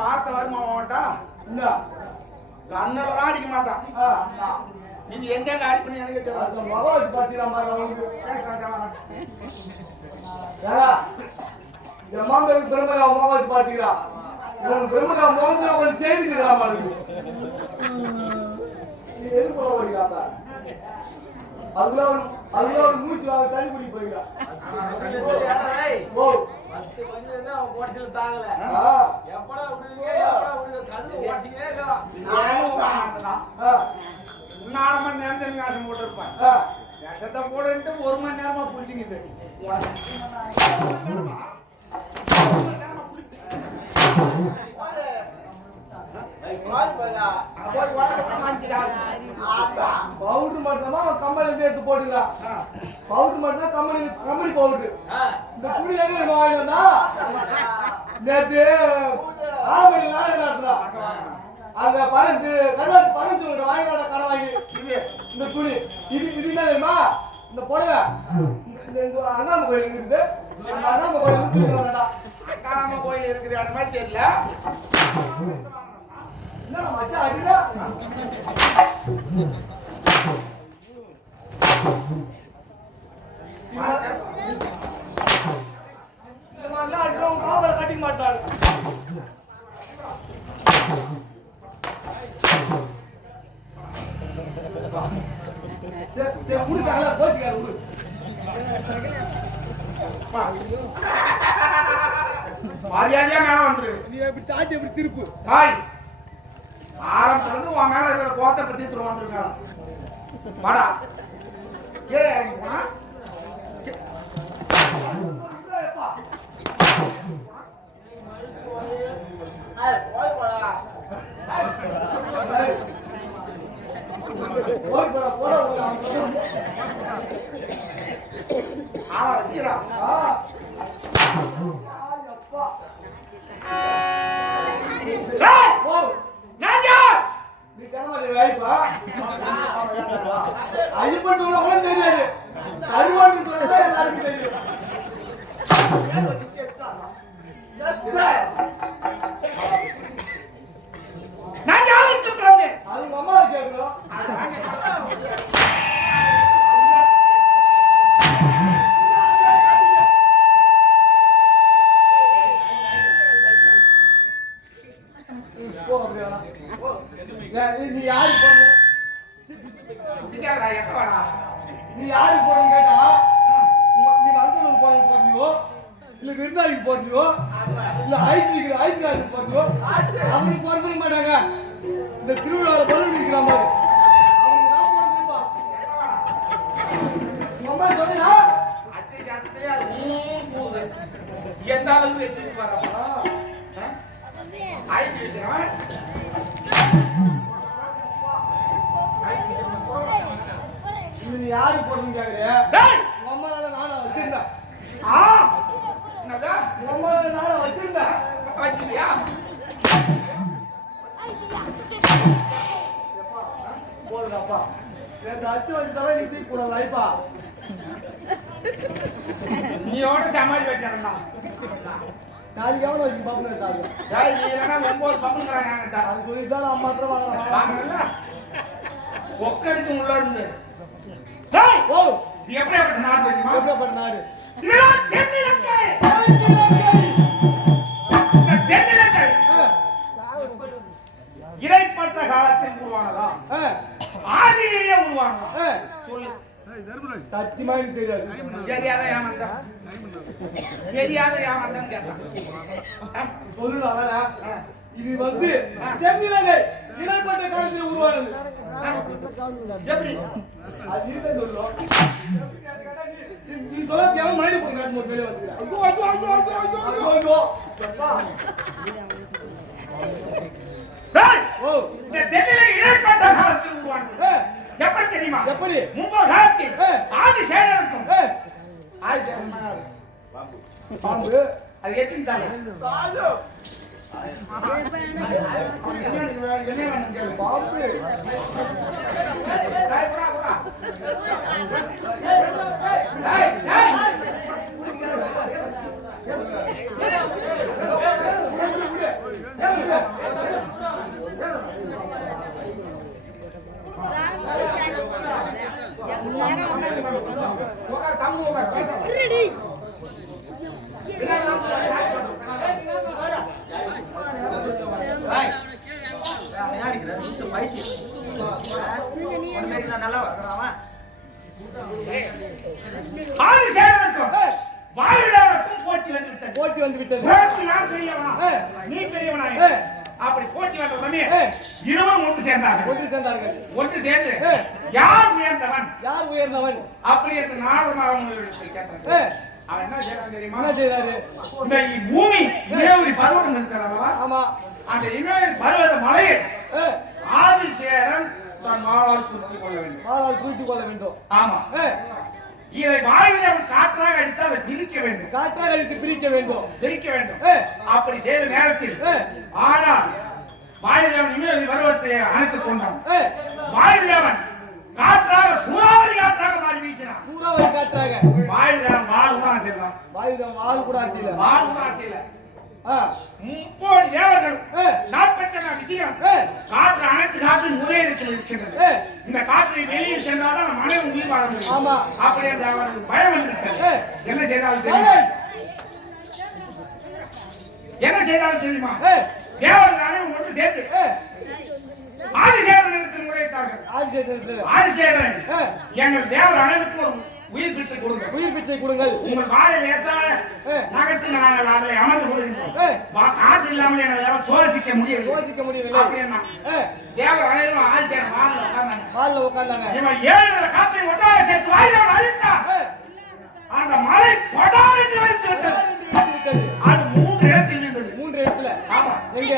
வார்த்தை வருமா கண்ணெல்லாம் அடிக்க மாட்டான். நீங்க எங்க அடி பண்ணி எனக்கு பிரம்மகா மோகன் பாத்தீங்களா பிரம்மகா மோகத்துல கொஞ்சம் சேர்ந்துக்கிறாமா எது போல ஓடிக்காப்ப அதுல ஒரு மூச்சு தண்ணி குடி போய்க்கிறா நாலு மணி நேரம் தண்ணி வேஷம் போட்டு இருப்பேன். வேஷத்தை போட்டு 1 மணி நேரமா புடிச்சுக்கிது. பவுடர் மட்டுமா கம்பெனி எடுத்து போட்டுக்கிறான். பவுடர் மட்டும் கம்பெனி பவுடர். இந்த துணி எங்க வாங்கினா நேற்று ஆலமணி நாடகம் நடத்துறோம். அந்த பணத்து கருவாட்டு பணம் சொல்ற வாங்கினோட கடை வாங்கி இந்த துணி இது என்ன தெரியுமா? இந்த புடவை இந்த அண்ணாம கோயில் இருக்குது. அந்த அண்ணாம கோயில் அண்ணாம கோயில் இருக்கிற இடமா தெரியல. என்ன மச்சான் அடிடா இந்த மாதிரிலாம் அடிக்கிறவங்க பாப்பாவை கட்டிக்க மாட்டாரு. சரி முடிச்சாங்களா போச்சுக்காரு விடு. மரியாதையா மேல வந்துரு. நீ எப்படி சாட்டி எப்படி திருப்பு ஹாய் ஆரம்பத்துல இருந்து உன் மேல இருக்கிற கோத்தை பத்தி வந்துருங்க. வாடா ஏ போனா ஆளா வச்சுக்கிறா. நீ கனவாடி வாய்ப்பா ஐயப்பட்டவங்க கூட தெரியாது. கருவாட்டு எல்லாருக்கும் தெரியும். நான் யாருக்கு பிறந்தேன்? அது உங்க அம்மாவை கேட்கிறோம். நீ யாருக்கு போறீங்க? நீ யாருக்கு போறீங்க கேட்டா நீ வந்தவங்களுக்கு போறியோ இல்ல விருந்தாளிக்கு போறியோ இல்ல ஐஸ்காருக்கு போறியோ அவனுக்கு போறது மாட்டாங்க. இந்த திருவிழாவில பலூன் இருக்கிற மாதிரி அவனுக்கு நான் போறதுப்பா. அம்மா சொன்னா அச்சை சாத்திலே அது போகுது. எந்த அளவுக்கு வச்சுட்டு வரப்பா ஐஸ் வைக்கிறவன் நீ யாருக்கு போறீங்க கேக்குறியா? உங்க அம்மாவால நானும் வச்சிருந்தேன். என்னதா உங்க அம்மாவால நானும் வச்சிருந்தேன். வச்சிருக்கியா? போடுங்கப்பா. ரெண்டு அச்சு வச்சுட்டாலும் நீ தூக்கி கூட லைஃபா. நீயோட சமாளி வச்சிருந்தா நாளைக்கு எவ்வளோ வச்சு பாப்புங்க சார்? நீ இல்லைன்னா 9 பப்புங்கிறாங்க. அது சொல்லிட்டாலும் அம்மா தான் வாங்கலாம். வாங்கல ஒக்கருக்கு உள்ள இருந்து ஓ எப்படியாப்பட்ட நாடு தெரியுமா? எப்படியாப்பட்ட நாடு? இதெல்லாம் தென்னிலங்கை. தென்னிலங்கை இடைப்பட்ட காலத்தில் உருவானதா ஆதியிலேயே உருவானதா? சொல்லு. சத்தியமா எனக்கு தெரியாது. தெரியாத ஏமாந்தான் கேட்டான். சொல்லுடா. இது வந்து தென்னிலங்கை இடைப்பட்ட காலத்தில் உருவானது. எப்படி அது நீங்க சொல்லும். நீ சொல்ல தேவை மழையில போய் காட்டு போட்டு வெளியே வந்துக்கிறேன். ஓ இந்த தென்னிலை இடைப்பட்ட காலத்தில் உருவானது. எப்படி தெரியுமா? எப்படி? முன்பொரு காலத்தில் ஆதி சேனருக்கும் பாம்பு அது எத்திட்டாங்க. பாம்பு போட்டி வந்து விட்டது. நீ பெரியவனா? அப்படி போட்டி வந்த உடனே இருவரும் ஒன்று சேர்ந்தார்கள். ஒன்று சேர்ந்து யார் உயர்ந்தவன் அப்படி என்று நாடகமாக கேட்டாங்க. அவன் என்ன செய்யறான் தெரியுமா? என்ன செய்யறாரு? இந்த பூமி இமயவரி பர்வதம் இருக்கிறாங்களா? ஆமா. அந்த இமயவரி பர்வத மலையை ஆதிசேடன் தன் மாளால் குறித்துக் கொள்ள வேண்டும். மாளால் குறித்துக் கொள்ள வேண்டும். ஆமா. இதை வாயுதேவன் காற்றாக அடித்து அதை பிரிக்க வேண்டும். காற்றாக அடித்து பிரிக்க வேண்டும். அப்படி செய்த நேரத்தில் ஆனால் வாயுதேவன் இன்னும் பருவத்தை அணைத்துக் கொண்டான். வாயுதேவன் காற்றாக சூறாவளி காற்றாக மாறி வீசினான். சூறாவளி காற்றாக வாயுதேவன் வாழ கூட செய்யலாம். வாயுதேவன் வாழ கூட செய்யல. முப்போடி தேவர்கள் நாற்பட்ட விஷயம் காற்று அனைத்து காற்று முதலிடத்தில் இருக்கின்றது. இந்த காற்றை வெளியில் சென்றால்தான் மனைவி உயிர் வாழ முடியும். ஆமா, அப்படி என்று அவருக்கு பயம் வந்துவிட்டது. என்ன செய்தாலும் தெரியுமா? தேவர்கள் அனைவரும் ஒன்று சேர்த்து ஆதிசேகரனிடத்தில் முறையிட்டார்கள். ஆதிசேகரன் எங்கள் தேவர் அனைவருக்கும் உயிர் பிச்சை கொடுங்கள். உங்கள் வாழை லேசாக நகர்த்தி நாங்கள் அதை அமர்ந்து கொள்கின்றோம். காற்று இல்லாமல் எங்களால் சுவாசிக்க முடியவில்லை. அப்படின்னா தேவர் அனைவரும் ஆதிசேகரன் வாழல உட்கார்ந்தாங்க. இவன் 7 காற்றை ஒன்றாக சேர்த்து வாயிலாக அழித்தான். அந்த மலை படார் என்று வைத்து விட்டது. அது 3 இடத்தில் இருந்தது. 3 இடத்துல. ஆமா. எங்க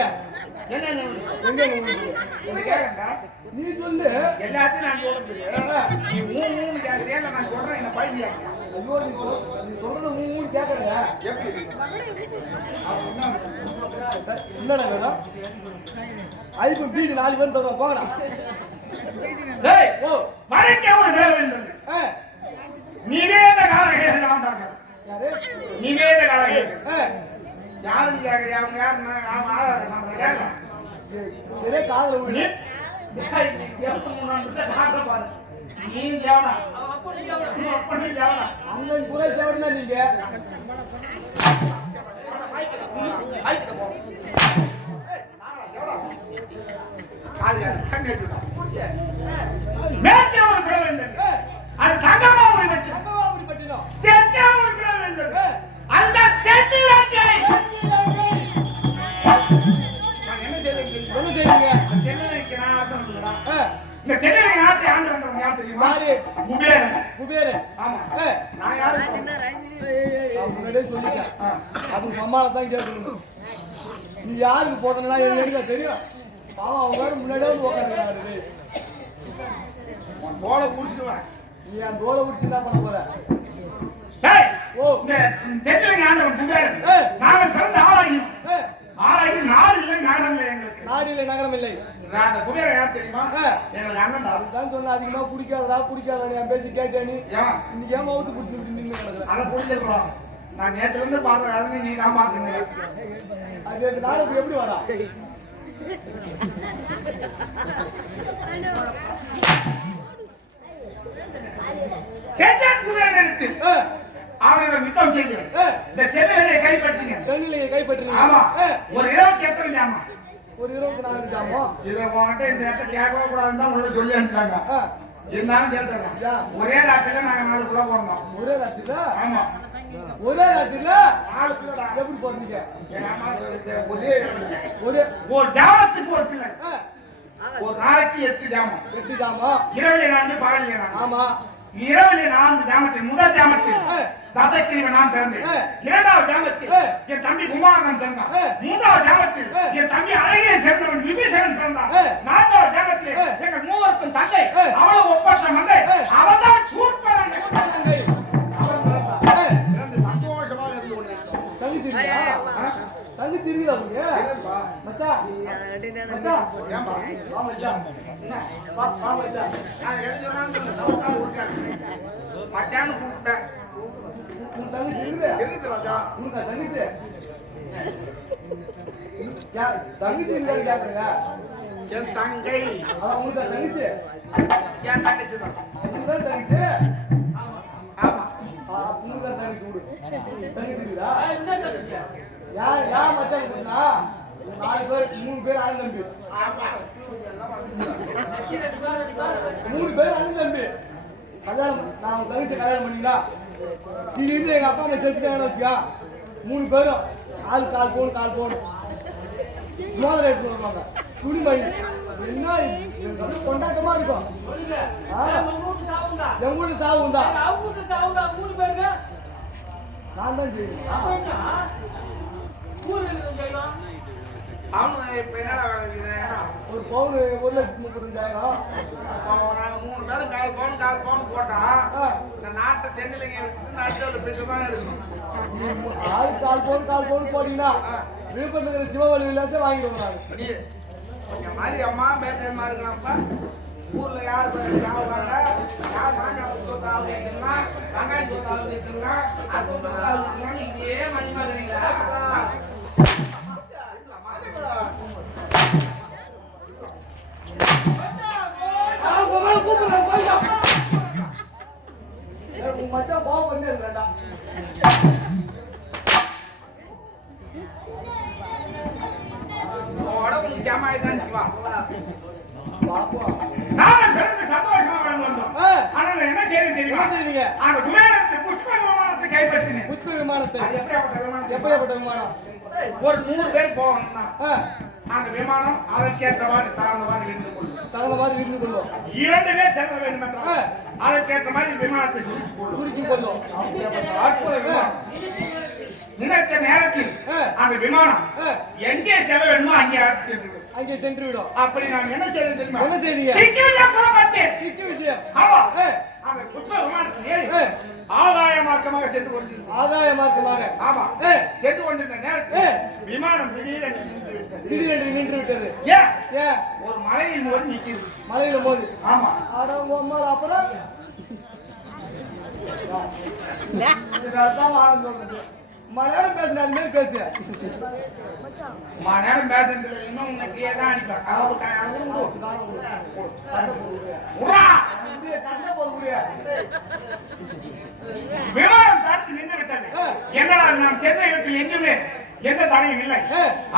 நீ சொல்லு. எல்லாத்தையும் நான் சொல்றேன். நீ மூணு கேக்குறியா? நான் சொல்றேன். என்ன பைத்தியா? ஐயோ, நீ சொல்றது மூணு கேக்குறீங்க. எப்படி என்னடா வேணும்? ஐபோன் பீடி 4 பேர் தரோம். போங்கடா. டேய், ஓ மறைக்க ஒரு வேலை இருந்தது. நிவேத காலகேயர் வந்தாங்க. யாரு? நிவேத காலகேயர். யாருன்னு கேக்குறியா? அவங்க யாருன்னா நாம ஆதாரம் நம்ம கேட்கலாம். சரியா காதுல விடு. நீ சேப்பு முன்னாடி காட்ட பாரு. நீ ஜாவனா அப்படி ஜாவனா அண்ணன் புரே சேவனா நீங்க ஹைட் போ. ஏய் நாங்க சேவடா காதுல கண்ணு எடுடா. மேற்கே ஒரு பிளவு இருந்தது. அது தங்கமாபுரி பட்டினம். தெற்கே ஒரு பிளவு இருந்தது. அந்த தென்னிலங்கை. இந்த தென்னிலை நாட்டை ஆண்டு வந்தவங்க யார் தெரியுமா? குபேரன். ஆமா. நான் யாரு? முன்னாடியே சொல்லிட்டேன். அது அம்மாவை தான் கேட்கணும். நீ யாருக்கு போட்டனா எனக்கு தெரியும். பாவம் அவங்க வேற முன்னாடியே வந்து உட்காந்துருக்காங்க. தோலை குடிச்சிடுவேன். நீ அந்த தோலை குடிச்சு என்ன பண்ண போற? தென்னிலை ஆண்டவன் குபேரன். நாங்கள் பிறந்த ஆளாகி 4 இல்லை நகரம் இல்லை. எங்களுக்கு 4 இல்லை நகரம் இல்லை. அந்த குபேரன் யார் தெரியுமா? எங்களுக்கு அண்ணன் தான். அதுதான் சொன்ன அதிகமா பிடிக்காதா என் பேசி கேட்டேன்னு. இன்னைக்கு ஏன் மவுத்து பிடிச்சி நின்று கிடக்குறேன். அதை புரிஞ்சிருக்கோம். நான் நேற்றுல இருந்து பாடுறேன். நீ தான் பாத்துங்க. அது நாடகத்துக்கு எப்படி வரா? சேத்தான் குபேரன் எடுத்து அவர்களை யுத்தம் செய்து இந்த தென்னிலையை கைப்பற்றினீங்க. ஆமா. ஒரு இரவுக்கு எத்தனை ஜாமான்? ஒரு இரவுக்கு 4 ஜாமான். இதை போட்டு இந்த இடத்த கேட்கவே கூடாதுன்னு தான் உங்களை சொல்லி அனுப்பிச்சாங்க. இருந்தாலும் கேட்டாங்க. ஒரே ராத்திரில நாங்க 4 கிலோ போடணும். ஒரே ராத்திரில? ஆமா. ஒரே ராத்திரில 4 கிலோ. எப்படி போறீங்க? ஒரு ஜாமத்துக்கு ஒரு பிள்ளை. ஒரு நாளைக்கு 8 ஜாமான். 8 ஜாமான். இரவிலே 4 பகலிலே 4. ஆமா. இரவிலே 4 ஜாமத்தில் முதல் ஜாமத்தில் தசக்கிரீவன் நான் பிறந்தேன். 2வது ஜாமத்தில் என் தம்பி குமாரன் பிறந்தான். 3வது ஜாமத்தில் என் தம்பி அழகிய சேர்ந்தவன் விபீஷணன் பிறந்தான். 4வது ஜாமத்தில் எங்கள் மூவருக்கும் தந்தை அவ்வளவு ஒப்பற்ற மந்தை அவன் தான் சூர்பனங்கை. சந்தோஷமாக இருந்து கொண்டிருக்கோம். தங்கச்சி இருக்கா உங்க? மச்சான் மச்சான் ஏம்பா வா மச்சான். வா மச்சான். நான் என்ன சொன்னான்னு நான் உட்கார்ந்து மச்சான் கூப்பிட்டேன். உன் தங்கச்சி இருக்கு மச்சான். உனக்கு தங்கச்சி தங்கச்சி இருக்கான்னு கேக்குறீங்க? என் தங்கை. உனக்கு தங்கச்சி? என் தங்கச்சி தான். உனக்கு தான் தங்கச்சி? ஆமா. உனக்கு தான் தங்கச்சி விடு. தங்கச்சி இருக்குதா? யார் மச்சான் சொன்னா? 4 பேர் 3 பேர் அண்ணன் தம்பி. ஆமா. 3 பேர் அண்ணன் தம்பி. கல்யாணம் நான் தங்கச்சி கல்யாணம் பண்ணீங்களா? திடீர்னு எங்க அப்பா அம்மா செத்துட்டாங்கன்னு வச்சுக்கா 3 பேரும் ஆள் கால் போன் மோதிரம் எடுத்து வருவாங்க. துணிமணி என்ன கொண்டாட்டமா இருக்கும். என் வீட்டு சாவு உண்டா? நான் தான் செய்யணும். அவனு இப்ப என்ன ஒரு பவுன் 1,35,000. நாங்க 3 பேரும் கால் பவுன் போட்டா இந்த நாட்டை தென்னிலைங்க விட்டு நடுவில் பிடிச்சு தான் எடுக்கணும். கால் பவுன் போட்டீங்கன்னா விழுப்புரத்துல சிவவழி விலாசம் வாங்கிடுவோம் நாங்க. கொஞ்சம் மாதிரி அம்மா பேசுறமா இருக்கலாம்ப்பா. ஊர்ல யார் சாப்பிடுவாங்க, யார் மாங்காய் சோத்தாவு வச்சுக்கலாம், வெங்காயம் சோத்தாவு வச்சுக்கலாம், அது சோத்தாவு வச்சுக்கலாம். இதே மணி மாதிரிங்களா? மச்சான் பாவம் வந்து இருக்கா உடம்புக்கு சேமாயிதான் வா. நாங்க சந்தோஷமா வந்தோம். ஆனா என்ன செய்யணும் தெரியுமா? அந்த குபேரத்தை புஷ்ப விமானத்தை கைப்பற்றினேன். புஷ்ப விமானத்தை எப்படியாப்பட்ட விமானம்? ஒரு 100 பேர் போகணும்னா அந்த விமானம் அதற்கேற்றவாறு தகுந்தவாறு இருந்து கொள்ளும். 2 பேர் செல்ல வேண்டும் என்றால் அதற்கேற்ற மாதிரி விமானத்தை சுருக்கி கொள்ளும். அற்புத விமானம். நினைத்த நேரத்தில் அந்த விமானம் எங்கே செல்ல வேண்டுமோ அங்கே சென்று விடும். அப்படி நான் என்ன செய்தேன் தெரியுமா? என்ன செய்தீங்க? திக்கு விஷயம். ஆமா. அந்த புஷ்ப விமானத்தில் ஏறி ஆகாய மார்க்கமாக சென்று கொண்டிருந்தேன். ஆகாய மார்க்கமாக? ஆமா. சென்று கொண்டிருந்த நேரத்தில் விமானம் திடீரென்று நின்று விட்டது. ஏன்? ஒரு மலையின் மோதி நிற்கிறது. மலையில மோதி? ஆமா. அப்புறம் மலையாளம் பேசுற அது மாதிரி பேசு. மலையாளம் பேசுறது இன்னும் உனக்கு தான் விமானம் தாழ்த்தி நின்று விட்டது. என்னடா நாம் சென்ற இடத்தில் எங்குமே எந்த தடையும் இல்லை.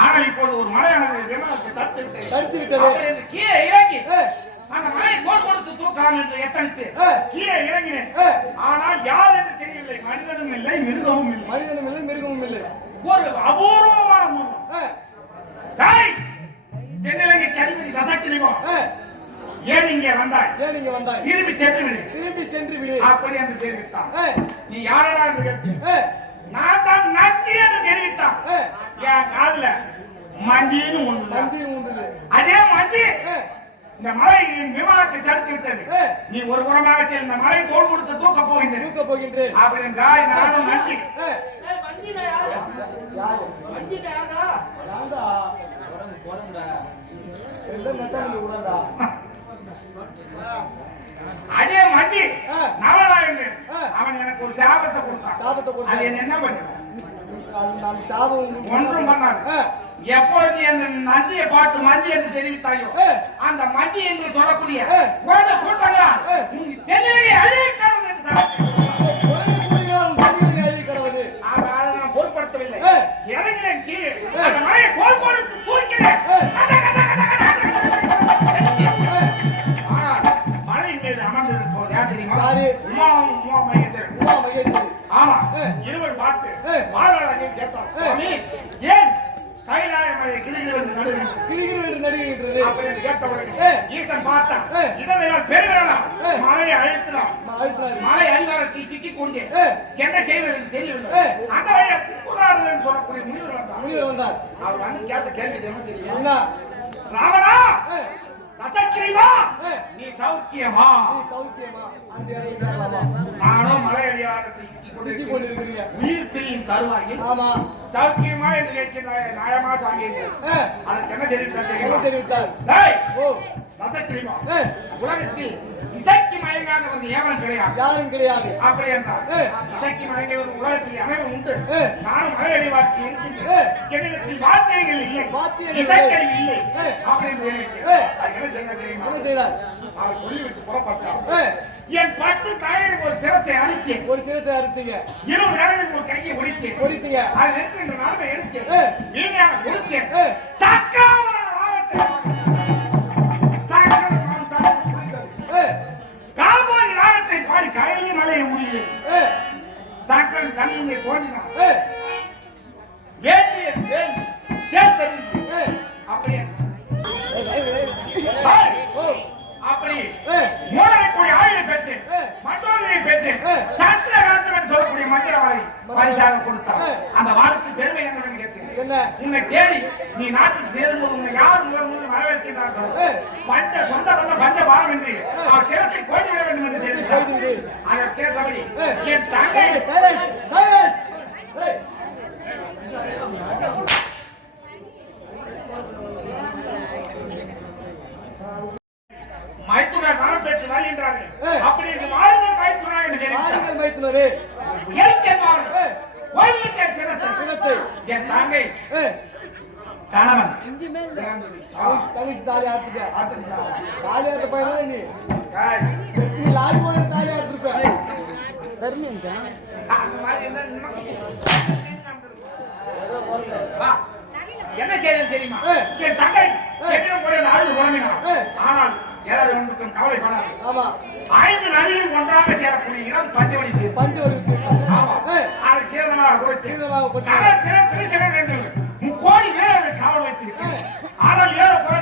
ஆனால் இப்போது ஒரு மலையானது விமானத்தை தடுத்து விட்டது. கீழே இறங்கி அந்த மலையை தோல் கொடுத்து தூக்கலாம் என்று எத்தனித்து கீழே இறங்கினேன். ஆனால் யார் என்று தெரியவில்லை. மனிதனும் இல்லை, மிருகமும் இல்லை. ஒரு அபூர்வமான மூலம். தென்னிலங்கை அதிபதி ரசக்கிரிவா, ஏன் இங்கே வந்தாய்? திரும்பி சென்று விடு அப்படி என்று தெரிவித்தான். நீ யாரடா என்று கேட்டேன். நான் தான் நந்தி என்று தெரிவித்தான். என் காதுல மந்தின்னு ஒன்று. அதே மந்தி இந்த மலை விமானத்தை தடுத்து விட்டது. நீ ஒரு புறமாக சேர்ந்த மலை தோல் கொடுத்து தூக்க போகின்றேன் அப்படி என்றாய். நானும் நந்தி. அதே மந்தி நவராயன் அவன் எனக்கு ஒரு சாபத்தை கொடுத்தான். அது என்ன பண்ண? ஒன்றும் பண்ணாது. எப்பொழுது அந்த நந்தியை பார்த்து மந்தி என்று தெரிவித்தாயோ அந்த மந்தி என்று சொல்லக்கூடிய அதை நான் பொருட்படுத்தவில்லை. இறங்கினேன் கீழே மழையை கோல் கொடுத்து தூக்கினேன். ஆனால் மழையின் மீது அமர்ந்திருப்போம் யார் தெரியுமா? உமா மகேஸ்வரி. ஆமா. இருவர் பார்த்து வாழ்வாளர்கள் கேட்டார், ஏன் கைலாய மலை கிளிகிடு என்று நடுங்குகின்றது அப்படி என்று கேட்டவுடனே ஈசன் பார்த்தான். இடமையால் பெருவிரலா மலையை அழுத்தினான். மலை அடிவாரத்தில் சிக்கிக் கொண்டு என்ன செய்வது என்று தெரியவில்லை. அந்த வழியை கூடாது என்று சொல்லக்கூடிய முனிவர் வந்தார். அவர் வந்து கேட்ட கேள்வி என்ன தெரியுமா? ராவணா, ரசக்கிரிவா, நீ சௌக்கியமா? நானும் மலை அடிவாரத்தில் சிக்கிக் கொண்டிருக்கிறீங்க. உயிர் பிரியும் தருவாயில் சௌக்கியமா என்று கேட்கின்ற நியாயமா சாமி அதற்கு என்ன தெரிவித்தார்? ரசக்கிரிவா, உலகத்தில் இசைக்கு மயங்காதவன் யாரும் கிடையாது. அப்படி என்றால் இசைக்கு மயங்கியவன் உலகத்தில் அனைவரும் உண்டு. நானும் மலை அடிவாரத்தில் இருக்கின்றேன். என்னிடத்தில் வார்த்தைகள் இல்லை, இசைக்கருவி இல்லை அப்படின்னு தெரிவிக்கிறேன். என்ன செய்ய தெரியுமா? அவர் சொல்லிவிட்டு புறப்பட்டார். என் 10 தலையில் ஒரு சிரசை அறுத்தீங்க. 20 தலையில் ஒரு கையை ஒடித்தீங்க. அது இருக்கின்ற நாளை எடுத்து வீணாக கொடுத்தேன். கால்போதி ராகத்தை பாடி கயலில் மலையை முடியும். சக்கரன் தண்ணியை தோன்றினான். வேண்டிய அப்படியே அப்படி மூலனைக்குரிய ஆயுளை பெற்று மண்டோதனை பெற்று சந்திரகாந்தம் என்று சொல்லக்கூடிய மந்திர வாழை பரிசாக கொடுத்தார். அந்த வாரத்துக்கு பெருமை என்னவென்று கேட்கிறேன். உன்னை தேடி நீ நாட்டுக்கு சேரும்போது உன்னை யார் முதல் வரவேற்கிறார்கள் பஞ்ச சொந்த வந்த பஞ்ச பாரம் என்று அவர் சிரத்தை கோயில் விட வேண்டும் என்று தெரிவித்தார். அதை கேட்டபடி என் தங்கை மைத்துனர் வரம் பெற்று வருகின்றார்கள். அப்படி என்று வாழ்ந்த மைத்துனர் என்று தெரிவித்தார். என் தங்கை கணவன் தங்கச்சி தாலி ஆட்டுக்க தாலி ஆட்ட பையனா நீ லாரி போன தாலி ஆட்டிருப்ப என்ன செய்யணும் தெரியுமா? என் தங்கை நாடு உறங்கினார். ஆனால் ஏதாவது ஒன்றுக்கும் கவலைப்படாது. ஆமா 5 நதிகள் ஒன்றாக சேரக்கூடிய இடம் பஞ்சவடி. ஆமா அதை சீதனமாக செல்ல வேண்டும். 3 கோடி பேர் காவல் வைத்திருக்கிறேன். ஆனால் 7 குறை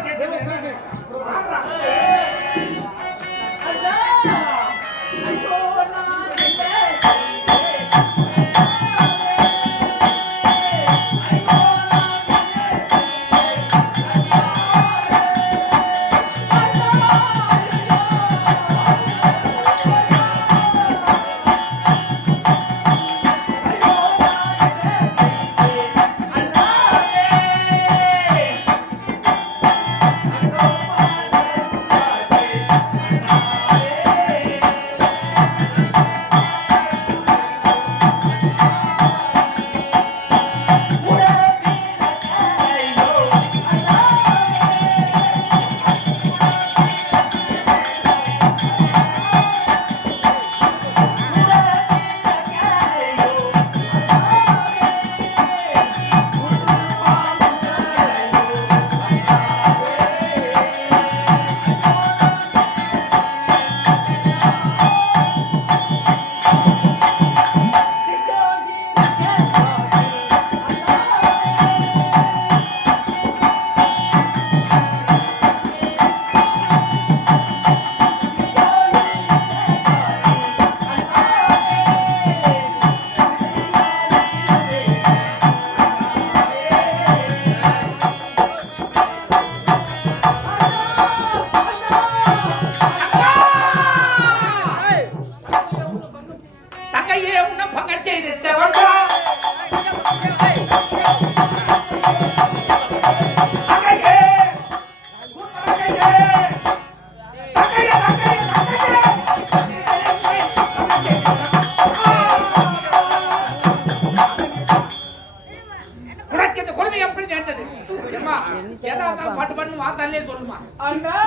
பாட்டு பண்ணு வாத்தாலே சொல்லுமா அண்ணா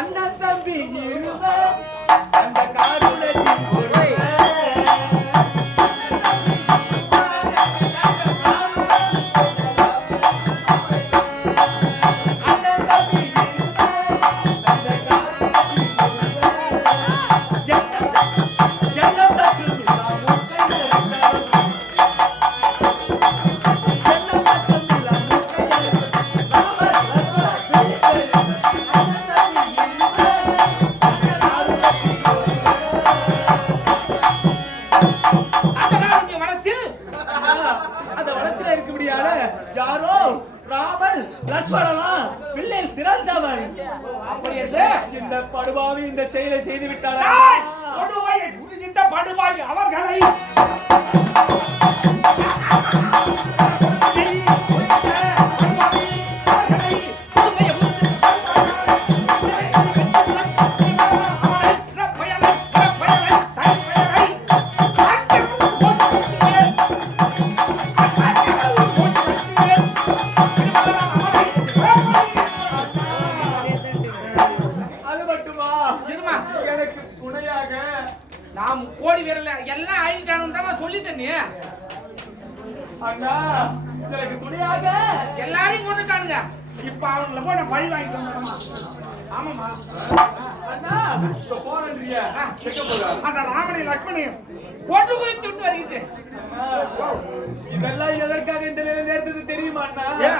அண்ணா தம்பி அந்த காருடத்தின் பொறுமை இந்த படுபாவி இந்த செயலை செய்து விட்டாரா? கொடுமையை புரிந்த படுபாவி அவர்களை நாம் கோடி வீரல எல்லாம் ஆயிட்டானு தான் சொல்லிட்டேன். அண்ணா எனக்கு துணையாக எல்லாரையும் கொண்டுட்டானுங்க. இப்ப அவங்கள போய் நான் பழி வாங்கிட்டு வந்துட்டோமா? ஆமாமா அண்ணா இப்ப போறேன்றியா? கேட்க போறா அந்த ராமனை லட்சுமணி கொண்டு போய் விட்டு வருகிறேன். இதெல்லாம் எதற்காக இந்த நேரத்துக்கு தெரியுமா அண்ணா?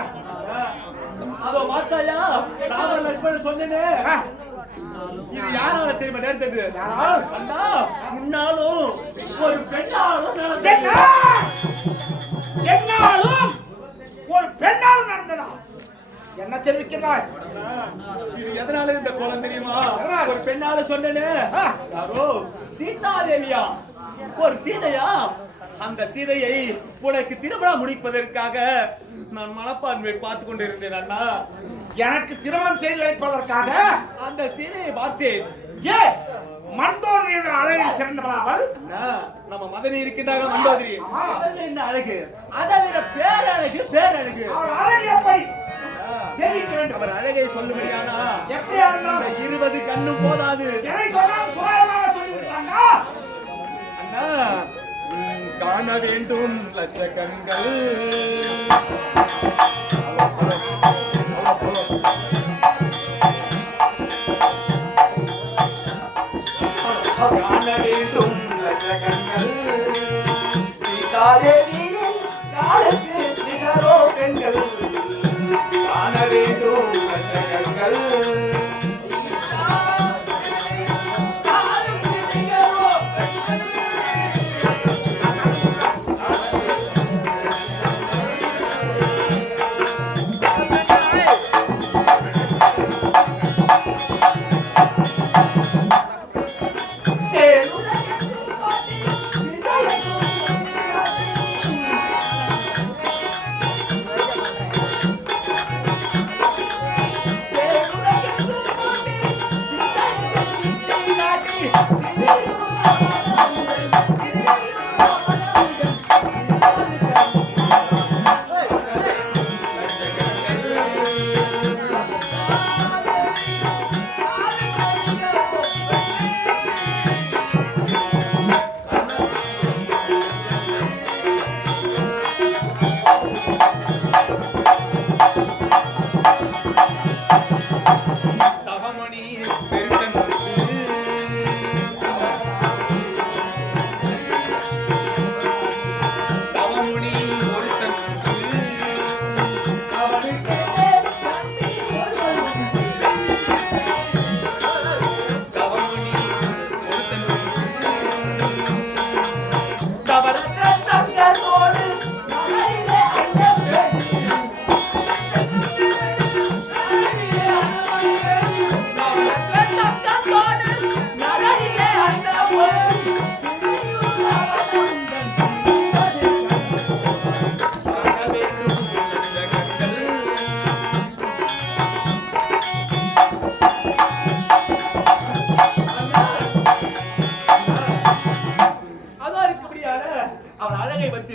அதோ மாத்தாயா ராமன் லட்சுமணன் சொன்னேனே, இது யாரால தெரியுமா நேர்ந்தது? அண்ணா முன்னாலும் ஒரு பெண்ணாலும் என்னாலும் ஒரு பெண்ணாலும் நடந்தது. என்ன தெரிவிக்கிறாய்? இது எதனால இந்த கோலம் தெரியுமா? ஒரு பெண்ணால சொன்னேனே, யாரோ சீதா தேவியா, ஒரு சீதையா. அந்த சீதையை உனக்கு திருமணம் முடிப்பதற்காக நான் மனப்பான்மை பார்த்து கொண்டிருந்தேன் அண்ணா. எனக்கு திருமணம் செய்து வைப்பதற்காக அந்த சீதையை பார்த்தேன். ஏ மண்டோதரியோட அழகில் சிறந்தவள் நம்ம மதனி இருக்கின்றாங்க. மண்டோதரி என்ன அழகு, அதை விட பேரழகு, பேரழகு. அவர் அழகு எப்படி தெரிவிக்க வேண்டும்? அவர் அழகை சொல்லுபடியானா எப்படி ஆனாலும் 20 கண்ணும் போதாது. எதை சொன்னாலும் சுயமாக சொல்லிவிட்டாங்க அண்ணா. காண வேண்டும் லட்ச கண்கள், காண வேண்டும் லட்ச கண்கள், சீதாதேவியின் காலுக்கு நிகரோ பெண்கள், காண வேண்டும் லட்ச கண்கள்.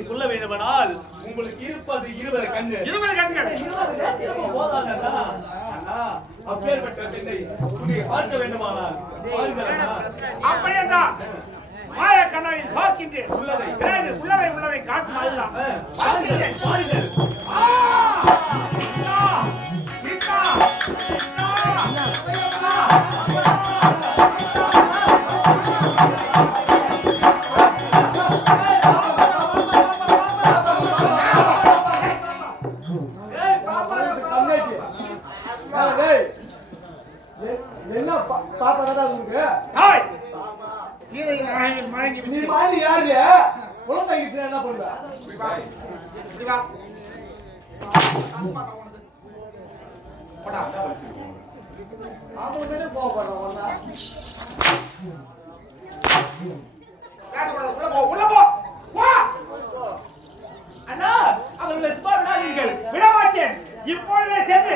சொல்ல வேண்டுமானால் உங்களுக்கு இருப்பது 20 கண்ணு. 20 கண்கள். 20 நேத்திரமும் போதாதா அண்ணா? அப்பேற்பட்ட பெண்ணை நீங்க பார்க்க வேண்டுமானால் பாருங்கள் அண்ணா. அப்படி என்றால் மாய கண்ணாடியில் பார்க்கின்றேன். உள்ளதை காட்டும் அல்ல. பாருங்கள் பாருங்கள். சீதா என்ன பாப்பா உங்களுக்கு? நீ பாடி யாரு குழந்தைங்க என்ன பண்ணுவ? அண்ணா அவர்களை சும்மா விடாதீர்கள். விடமாட்டேன். இப்பொழுதே சென்று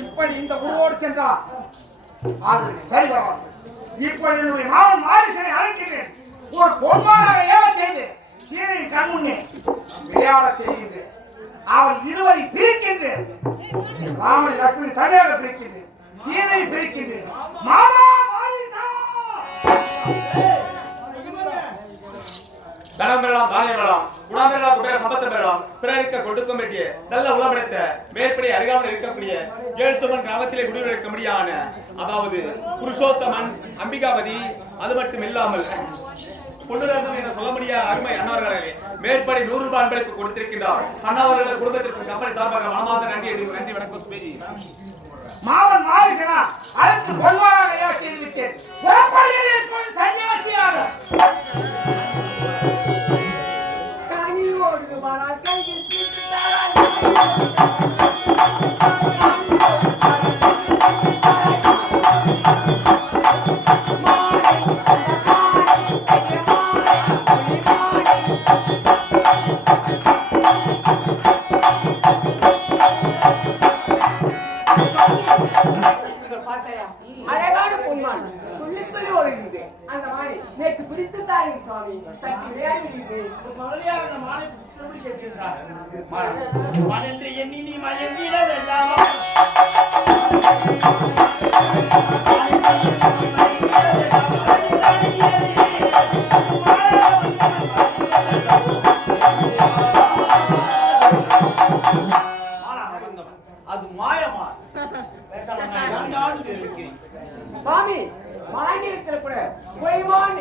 இப்படி இந்த உருவோடு சென்றார் அது சரி வராது. இப்பொழுது என்னுடைய மாமன் மாரிசனை அழைக்கின்றேன். ஒரு பொன்மாராக ஏவ செய்து சீதையின் கண் முன்னே விளையாட செய்கின்றேன். அவள் இருவரை பிரிக்கின்றேன். ராமனை லட்சுமி தனியாக பிரிக்கின்றேன். சீதையை பிரிக்கின்றேன். மாமா மாரிசா தனம் பெறலாம், தானியம் பெறலாம், குணம் பெறலாம், குபேர சம்பத்தம் பெறலாம், பிறருக்கு கொடுக்கும் வேண்டிய நல்ல உளமடைத்த மேற்படி அருகாமல் இருக்கக்கூடிய ஏழுசுமன் கிராமத்திலே குடியிருக்க முடியான அதாவது புருஷோத்தமன், அம்பிகாபதி, அது மட்டும் இல்லாமல் பொன்னுரகம் என சொல்ல முடியாத அருமை அண்ணாவர்களே மேற்படி 100 ரூபாய் அன்பளிப்பு கொடுத்திருக்கின்றார். அண்ணாவர்கள் குடும்பத்திற்கு கம்பெனி சார்பாக மனமார்ந்த நன்றி வணக்கம் சுமேஜி. மாமன் மாரிசனா அழைத்து பொன்மாராக ஏவ செய்து விட்டேன். புறப்படுகிறேன் சன்னியாசியாக. மனென்று எண்ணி நீ மயங்கிட வேண்டாமா அது மாயமா சாமி மாநிலத்தில் கூட பொய்மான்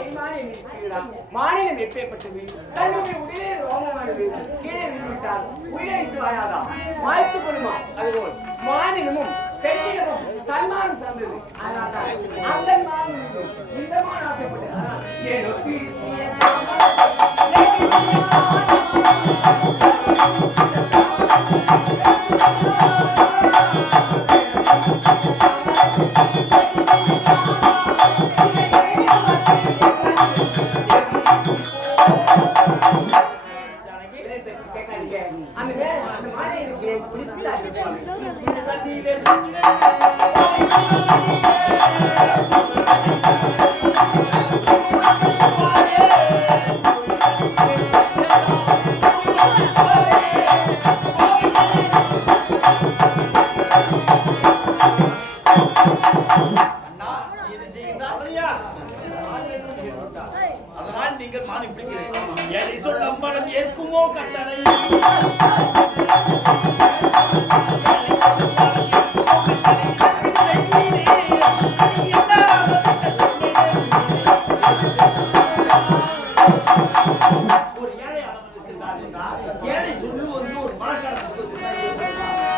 மாநிலம் எப்பேற்பட்டது தன்னுடைய உடனே ரோமமானது கீழே விழுவிட்டால் உயிரிழந்து வாயாதா மாய்த்துக் கொள்ளுமா அதுபோல் மாநிலமும் பெண்ணிடமும் தன்மானம் சார்ந்தது அதனால்தான் அந்த மாநிலம் இந்த மானம் ஆசைப்பட்டது ஏன் அதனால் நீங்கள் மாறி பிடிக்கிறேன் எதை சொல்ல அம்பலம் ஏற்குமோ கட்டளை ஒரு ஏழை ஏழை சொல்லுவது ஒரு பணக்காரன்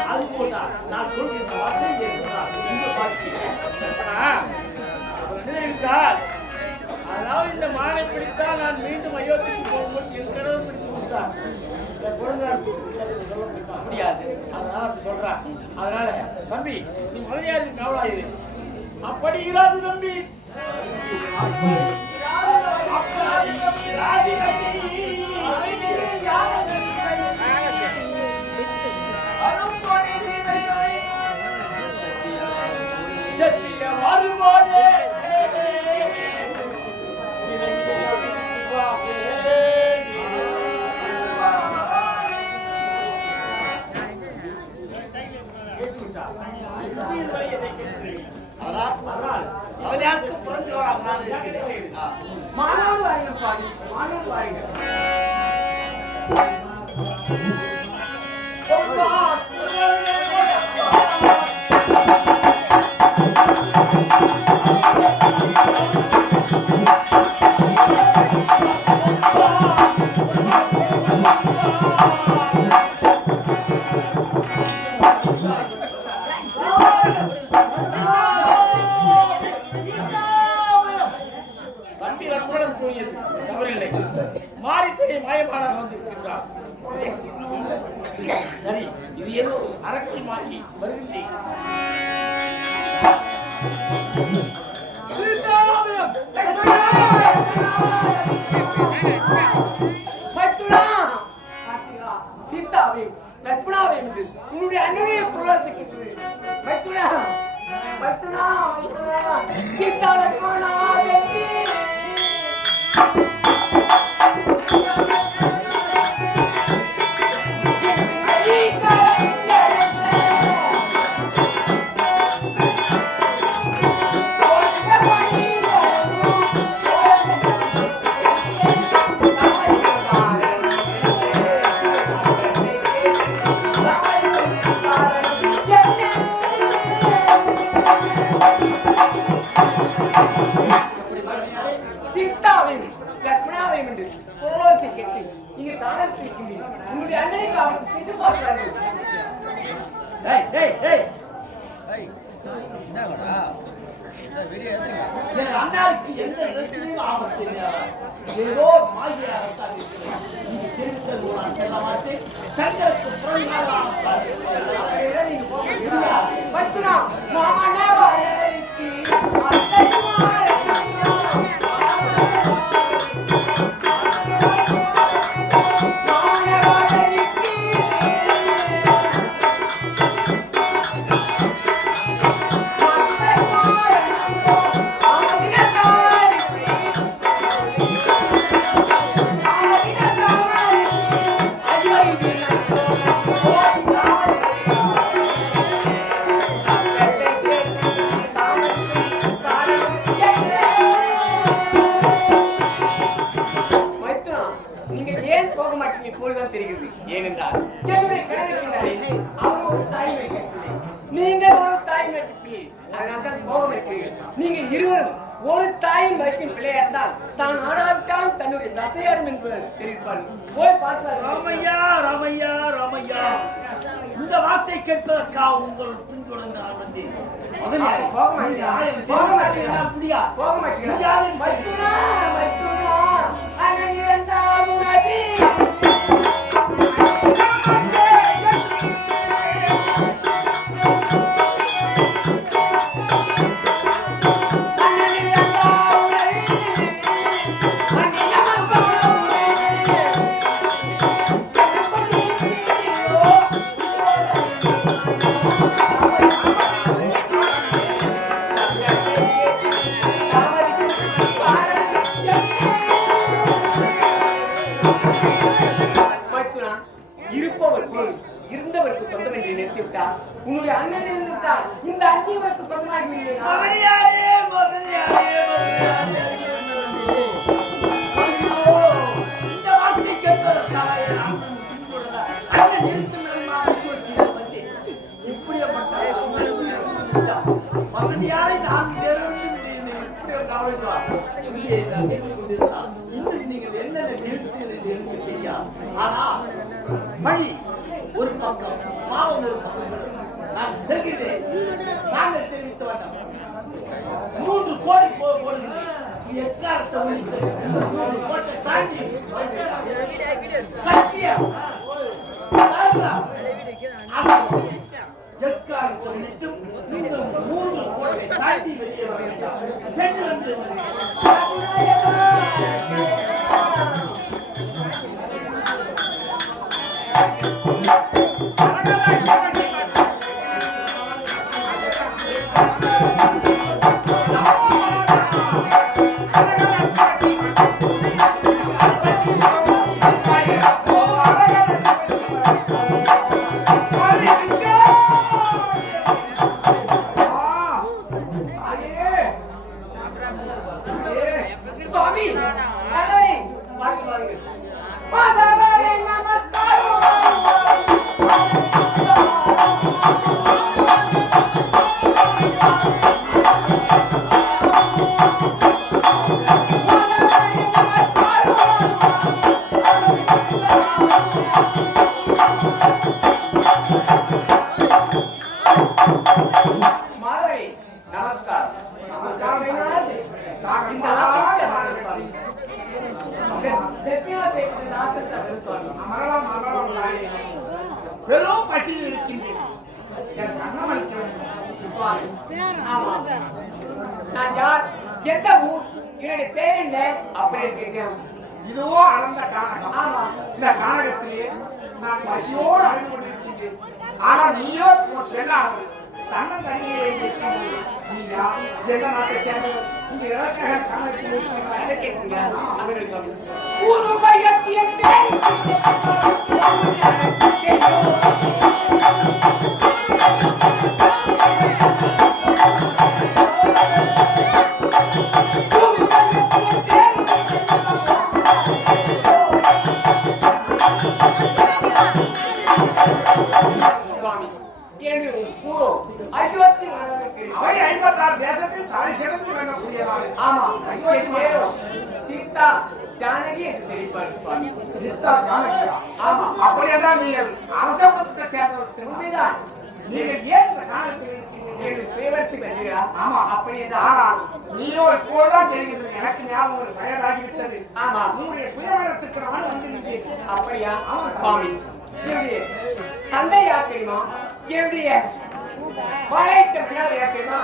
அது போட்டா நான் சொல்கின்ற வார்த்தை அதாவது இந்த மானை பிடித்தால் நான் மீண்டும் அயோத்திக்கு போகும்போது என் கடவுள் பிடித்து கொடுத்தார் சொல்ல முடியாது அதனால அப்படி சொல்றான் அதனால தம்பி நீ முதலியாருக்கு கவலாயுது அப்படி இராது தம்பி வருவானே அவனுக்கு பிறந்து மாணவர் வாங்க சுவாமி மாணவர் வாங்க சரி இது ஏதோ அரக்கை மாறி வருகின்றேன் சீதாவே லட்சுமணாவே என்று உன்னுடைய அண்ணனையை புரளாசிக்கின்றது சீதா லட்சுமணா அண்ணாருக்கு எந்த இடத்திலும் ஆபத்து ஏதோ மாகியாக செல்ல மாட்டேன் தங்களுக்கு நீங்கள் ஏன் போக மாட்டீங்க இப்பொழுதுதான் தெரிகிறது. ஏனென்றால் என்னுடைய கணவன் அவர் ஒரு தாய் வைக்கவில்லை, நீங்கள் ஒரு தாய் வைக்கவில்லை. அதனால் தான் போக வைக்கிறீர்கள். நீங்கள் இருவரும் ஒரு தாயின் வைக்கும் பிள்ளையா இருந்தால் தான் ஆடாவிட்டாலும் தன்னுடைய தசையாடும் என்பது தெரிவிப்பார். போய் பார்த்தார். ராமையா ராமையா ராமையா, இந்த வார்த்தை கேட்பதற்காக உங்கள் பின்தொடர்ந்து நான் வந்தேன். போக மாட்டீங்க, போக மாட்டீங்களா? முடியா போக மாட்டீங்களா? முடியாது. வைத்துனா வைத்துனா அண்ணன் இரண்டாம் நதி இருந்தவருக்கு சொந்தம் என்று நிறுத்திவிட்டார். உன்னுடைய அண்ணன் இருந்து விட்டால் இந்த அந்நியவருக்கு சொந்தமாகி இந்த வார்த்தை கேட்பதற்காக அண்ணன் நிறுத்தமிடமாக இப்படியப்பட்ட மகனியாரை நான் இப்படி ஒரு கவனிக்கலாம். இன்னும் நீங்கள் என்னென்ன நிறுத்தி தெரியாது. ஆனா பழி ஒரு பக்கம், பாவம் ஒரு பக்கம். நான் செல்கிறேன். நாங்கள் தெரிவித்த வண்ணம் 3 கோடி போடுகிறேன். எக்காரத்தை ஒழித்து 3 கோட்டை தாண்டி சத்தியா எக்காரத்தை ஒழித்து 3 கோட்டை தாண்டி வெளியே வர வேண்டாம். சென்று வந்து சுவாமி பெரும் பசியில் இருக்கின்றேன். நான் யார், எந்த ஊர், என்னுடைய பேர் என்ன அப்படின்னு கேட்கிறேன். இதுவோ அடர்ந்த கானகம். ஆமா, இந்த கானகத்திலே நான் பசியோடு அழுது கொண்டிருக்கின்றேன். ஆனா நீயோ செல்லாது தன்னன் தனியே நீ யார், எந்த நாட்டை சேர்ந்தவர், இந்த இலக்கக கானகத்தில் கேட்கிறீங்க. ஒரு பயத்தின் சீதா ஜானகி என்று தெரிவிப்பார். சீதா ஜானகியா? ஆமா. அப்படியேதான் நீங்கள் அரசகுலத்தை சேர்ந்தவர். உண்மைதான். நீங்கள் ஏன் இந்த காலத்தில் இருக்கீர்கள்? ஆமா, அப்படியேதான். ஆனால் நீயோ இப்போதான் தெரிகிறது. எனக்கு ஞாபகம் ஒரு வயதாகிவிட்டது. ஆமா, உங்களுடைய சுயமரத்துக்கு நான் வந்திருந்தேன். அப்படியா? சுவாமி, என்னுடைய தந்தை யார் தெரியுமா? என்னுடைய வளைத்த பிள்ளை யார் தெரியுமா?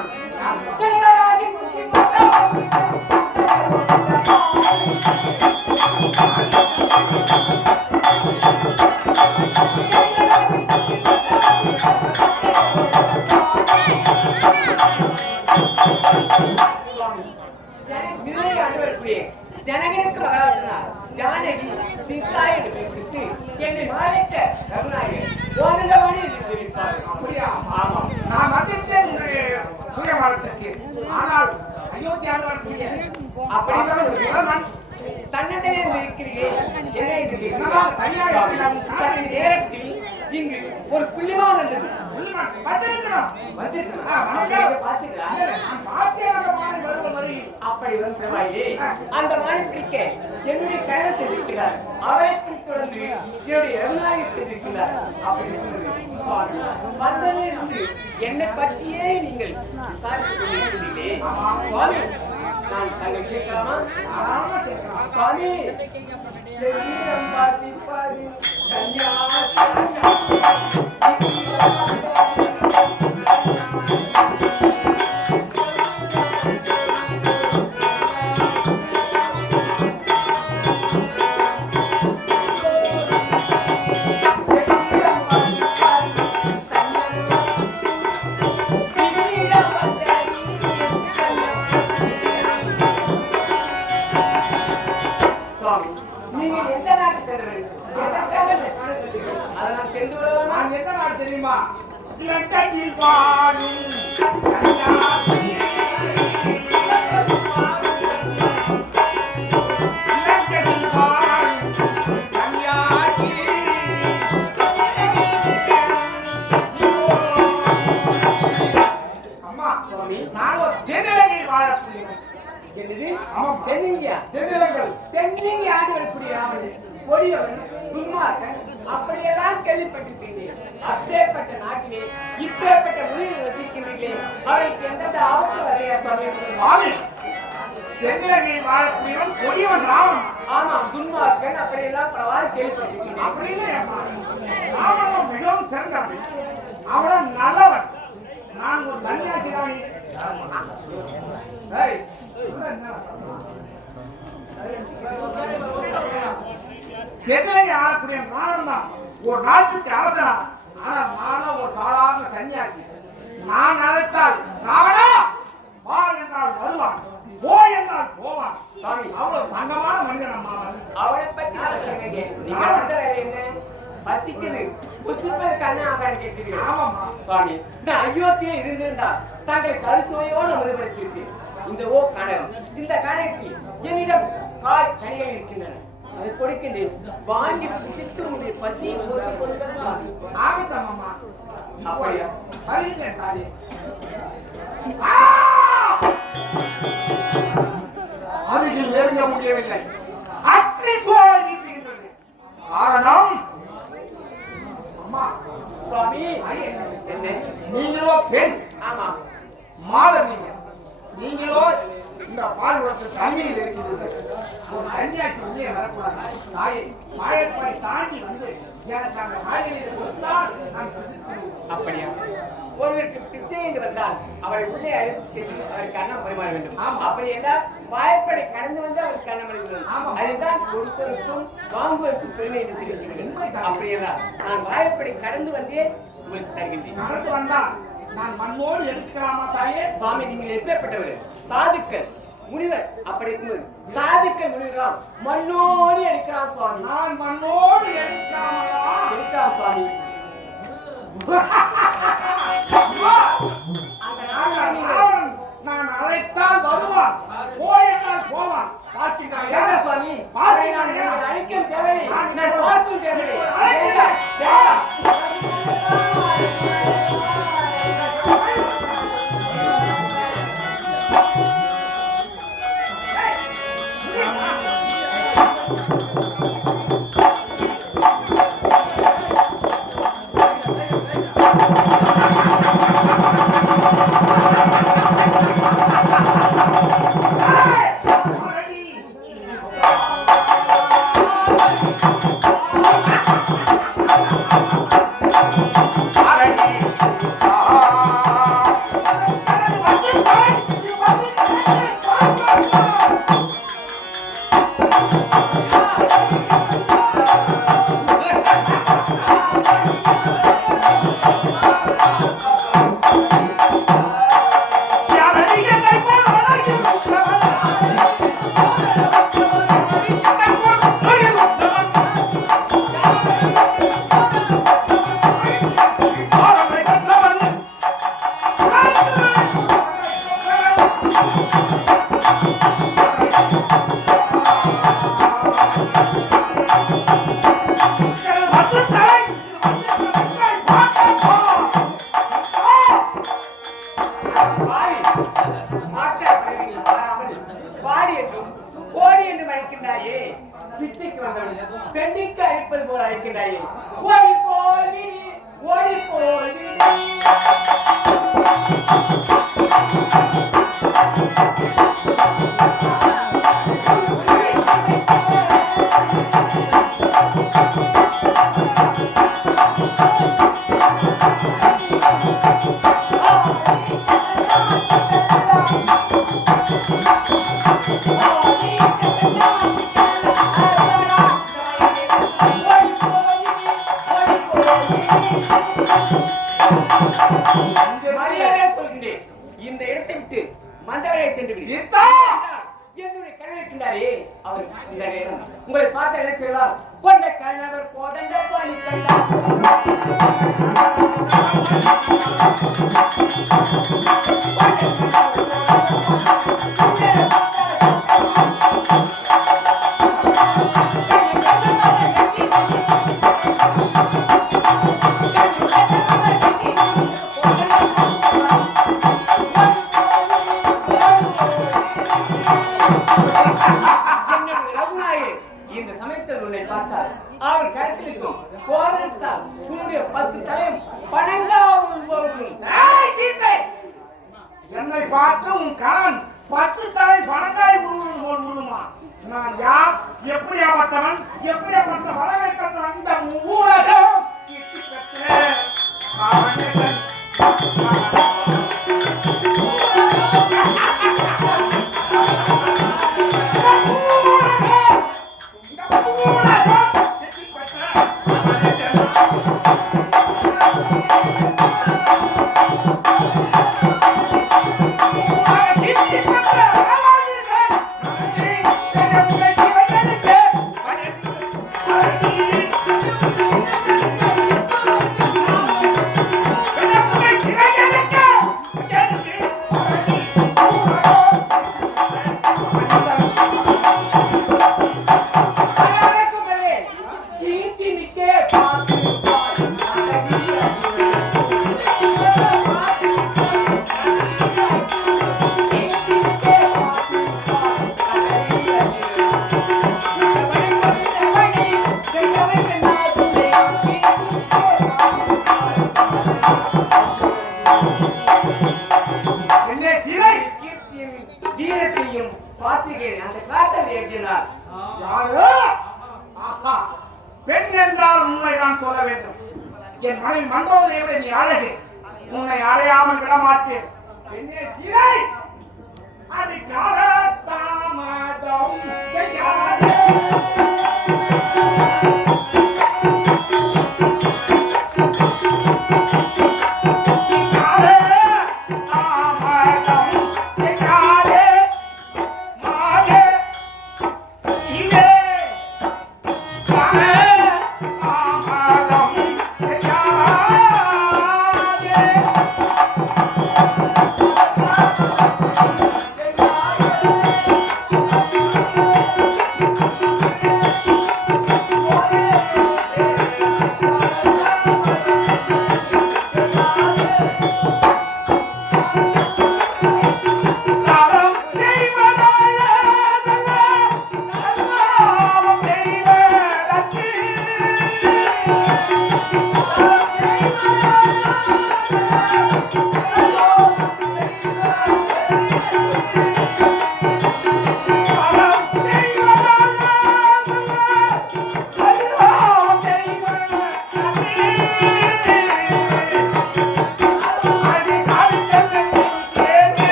ஜனகனுக்கு மகாராஜனார் ஜானகி சீதா என்று பெயர்த்து என்னை மாறிட்ட கருணாகர் ஓதண்டவாணி என்று தெரிவிப்பார். அப்படியா? ஆமா, நான் வந்திருந்தேன் உங்களுடைய சுயமரத்துக்கு. ஆனால் அயோத்தி ஆண்டவன் அப்படி தன்னந்தனே இருக்கிறீர்கள். என்ன என்று கேட்கிறீர்கள்? சற்று நேரத்தில் இங்கு ஒரு புள்ளிமான் வந்தது. அப்படி வந்து அந்த மானை பிடிக்க என்னுடைய கையில சென்றிருக்கிறார். அவரை பிடித்து என்னுடைய இரண்டாக சென்றிருக்கிறார். அப்படி வந்ததிலிருந்து என்னை பற்றியே நீங்கள் விசாரித்துக் கொண்டிருக்கிறீர்களே சுவாமி, நான் தங்கள் கேட்கலாமா? சுவாமி, நான் எந்த நாடு தெரியுமா? லண்டனில் வாழும் சன்னியாசி. லண்டனில் வாழும் சன்னியாசி. அம்மா, நான் ஒரு தென்னிலங்கையில் வாழக்கூடியவன். என்னது? தென்னிந்தியா? தென்னிந்திய ஆண்டு வரக்கூடிய கொடியவன் துன்மார்க்கன் அப்படியெல்லாம் கேள்விப்பட்டிருக்கிறேன். அப்பேற்பட்ட நாட்டிலே இப்பேற்பட்ட மொழியில் வசிக்கின்றீர்களே, அவருக்கு எந்தெந்த ஆபத்து வரையா சுவாமி? தென்னிலங்கையில் வாழக்கூடியவன் கொடியவன் ராவன். ஆமா, துன்மார்க்கன் அப்படியெல்லாம் பலவாறு கேள்விப்பட்டிருக்கிறேன். அப்படின்னு ராவணன் மிகவும் சிறந்தவன், அவன் நல்லவன். நான் ஒரு சன்னியாசி தான். தென்னிலங்கை ஆளக்கூடிய நானும் தான் ஒரு நாட்டுக்கு அரசனா. ஆனா நானும் ஒரு சாதாரண சன்னியாசி. நான் அழைத்தால் ராவணா வா என்றால் வருவான், போ என்றால் போவான். அவ்வளவு தங்கமான மனிதன் அம்மா. அவனை பத்தி என்ன பசிக்குது, புசிப்பதற்கான ஆகாரம் கேட்கிறீர்கள். ஆமாம்மா சுவாமி, இந்த அயோத்தியில இருந்திருந்தா தாங்கள் கருசுவையோடு அனுபவித்திருப்பேன். இந்த கணம், இந்த கணக்கில் என்னிடம் காய் கனிகள் இருக்கின்றன. அதை கொடுக்கின்றேன். வாங்கி புசித்து உங்களுடைய பசி போக்கிக் கொள்ளுங்கள் சுவாமி. ஆகட்டும் அம்மா. அப்படியா? வருகிறேன் தாயே. அருகில் நெருங்க முடியவில்லை. அக்னி சூழல் வீசுகின்றது. காரணம் அம்மா. சுவாமி, என்ன? நீங்களோ பெண். ஆமா, மாதர் நீங்களோ இந்த பால் உலகத்து தண்ணியில் இருக்கிறீர்கள். ஒரு சன்னியாசி வெளியே வரக்கூடாது. தாயை வாழைப்படி தாண்டி வந்து எனக்கு அந்த காய்கறியை கொடுத்தால் நான் பசிக்கிறேன். அப்படியா? ஒருவருக்கு பிச்சை என்று வந்தால் அவரை உள்ளே அழைத்து சென்று அவருக்கு அன்னம் பரிமாற வேண்டும். அப்படி என்றால் வாய்ப்படை கடந்து வந்து அவருக்கு அன்னம் அளிக்கிறது. அதுதான் கொடுப்பதற்கும் வாங்குவதற்கும் பெருமை என்று தெரிவிக்கிறது. அப்படி என்றால் நான் வாய்ப்படை கடந்து வந்தே உங்களுக்கு தருகின்றேன். நடந்து வந்தால் நான் மண்ணோடு எடுக்கலாமா தாயே? சுவாமி, நீங்கள் எப்பேற்பட்டவர்? சாதுக்கள் முனிவர். அப்படி இருக்கும்போது சாதுக்கள் முனிவராம் மண்ணோடு எடுக்கலாம் சுவாமி. நான் மண்ணோடு எடுக்கலாமா? எடுக்கலாம் சுவாமி. நான் அழைத்தால் வருவான், போயினால் போவான். பார்க்கிறாயா சுவாமி? பார்க்கிறாயா? அழைக்கும் தேவையில்லை, நான் பார்க்கும் தேவையில்லை. பத்து தலை வாடி மாட்டார் பிறகு வராமல் வாடி என்றும் ஓடி என்று அழைக்கின்றாயே பிச்சைக்கு வந்தவன் பெண்ணிக்கு அழைப்பது போல அழைக்கின்றாயே ஓடி போடி ஓடி போடி இந்த இடத்தை விட்டு மண்டபரை சென்று என்னுடைய கணவர் அவர் இந்த நேரம் உங்களை பார்த்த என்ன செய்வார் கொண்ட கணவர் போதண்ட பாலி இந்த சமயத்தில் உன்னை பார்த்தார் அவர் கருத்தில் இருக்கும் போராட்டால் உன்னுடைய 10 தலையும் பணங்காவும் போகும் என்னை பார்த்து உன் கணவன் 10 தலை பணங்காய் விழுமா நான் யார் எப்படியாப்பட்டவன் எப்படியாப்பட்ட வளரை பெற்றவன் இந்த ஊரகம் வீரத்தையும் பார்த்துகிறேன் அந்த காத்தல் ஏற்றினார் யாரு பெண் என்றால் உண்மை நான் சொல்ல வேண்டும் என் மனைவி மண்டோதரை விட நீ அழகு உன்னை அடையாமல் விட மாட்டேன் பெண்ணே சீரை அது தாமதம் செய்யாதே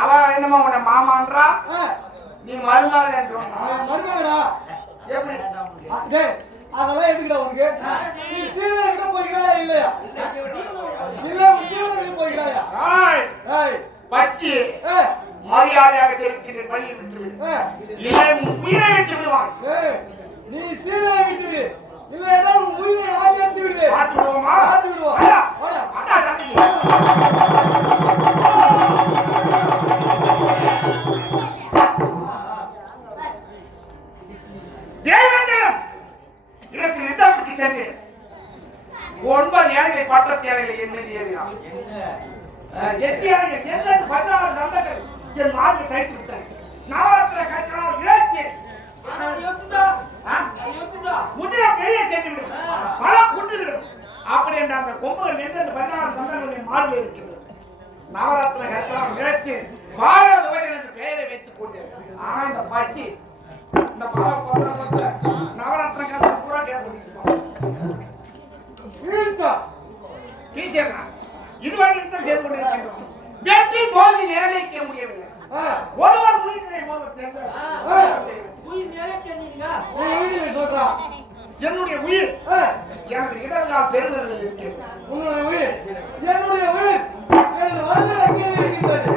அவ என்னமா உன்னை மாமான்றா ஆ, நீ மருமகள் என்றோம் அவன் மருமகனா? எப்படி டேய், அதெல்லாம் எதுக்குடா உனக்கு? நீ சீதை விட போகிறாயா இல்லையா? இல்ல உன் ஜீவனை விட போகிறாயா? ஆய் ஏய், பச்சி ஏய், மரியாதையாக தெரிவிக்கின்ற வழியை விட்டு ஏய், இல்லை உன் உயிரை விட்டு விடுவான் ஏய், நீ சீதையை விட்டுடு. இல்லைன்னா உன் உயிரை ஆதி எடுத்து விடுது. பார்த்து விடுவோமா பார்த்து விடுவோம். வாடா. வாடா. வாடா, சண்டைக்கு. தேவேந்திரன் இடத்தில் யுத்தத்துக்கு சென்று 9 யானைகளை பட்டத்து யானைகளை என் மீது ஏறினான். 8 யானைகள் எந்த 16 சந்தங்கள் என் மார்பை கைத்து விட்டன. நவராத்திர கற்களால் இழத்தேன். முதிரை வெளியே சென்று விடும், பலம் கொண்டு விடும். அப்படி என்ற அந்த கொம்புகள் என்ற 16 சந்தங்கள் என் மார்பில் இருக்கிறது. நவராத்திர கற்களால் இழத்தேன். பாரத என்று பெயரை வைத்துக் கொண்டேன். ஆனா இந்த பட்சி இந்த மரம் கொத்தர நவராத்திர கற்கள் பூரா கேட்டு இழுத்தா. டீச்சர் இதுவரை யுத்தம் செய்து கொண்டிருக்கின்றோம். வெற்றி தோல்வி நிறைவேற்ற முடியவில்லை. ஆ, ஒருவர் உயிரை ஒருவர் தேர்ந்தெடுத்து நீ உயிரை சொல்றா. என்னுடைய உயிர் ஆ, எனது இடர்கால் பெருநரில் இருக்கிறது. உன்னுடைய உயிர் என்னுடைய உயிர் எனது வாழ்வில் அங்கே இருக்கின்றது.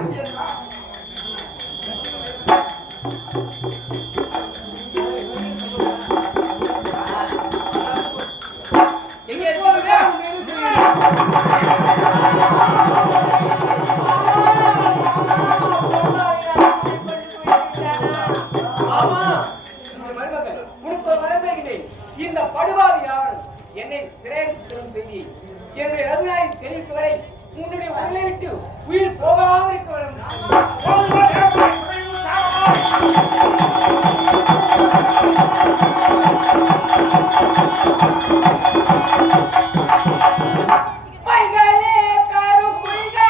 எங்கே இருக்கிறது? ஆமா, இந்த மருமகள் உனக்கு ஒரு வரம் தருகிறேன். இந்த படுபாவி யாவரும் என்னை சிறையில் செல்லும் செய்தி என்னுடைய ரகுநாயை தெரிவிக்கும் வரை உன்னுடைய உடலை விட்டு உயிர் போகாமல் இருக்க வரும். பைகளே காரு குயிகளே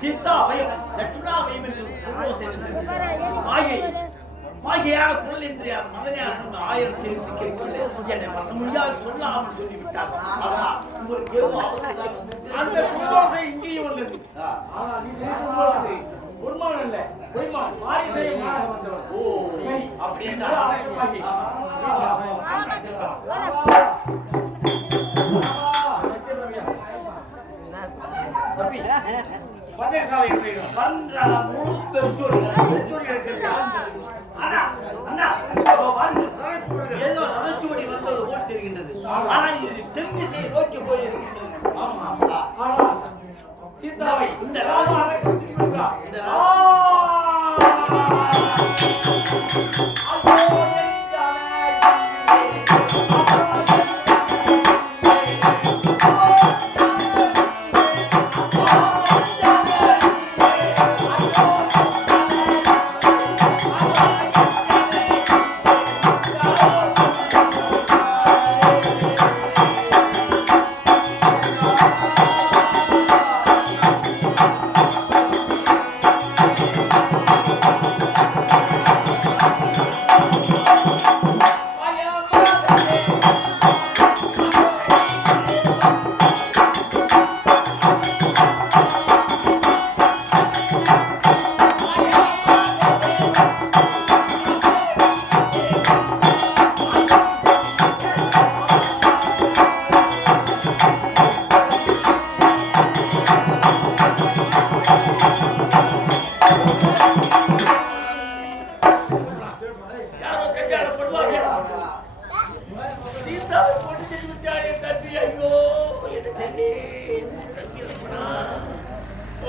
சீதாபயம் லட்சுமணாபயம் என்று மாயையான குரல் என்று மதனையார் 1000 தெரிந்து கேட்கவில்லை. என்னை வசமொழியாக சொல்லாமல் சொல்லிவிட்டார். உங்களுக்கு ஏதோ அந்த குண்டோசை இங்கேயும் வந்தது. ஆனா நீ குண்டோசை உண்மான் அல்ல, பொய்மான் மாரிசை மாக வந்தவன். ஓ அப்படின்னா பந்தயசாலை இருக்கிறோம். பன்றா முழு பெருச்சோடிகள் அண்ணா அண்ணா பாருங்க ஏதோ ரவச்சுவடி வந்தது போல் தெரிகின்றது. ஆனால் இது தென் திசையை நோக்கி போயிருக்கின்றது. ஆமா. ஆனா சீதாவை இந்த ராஜாவை இந்த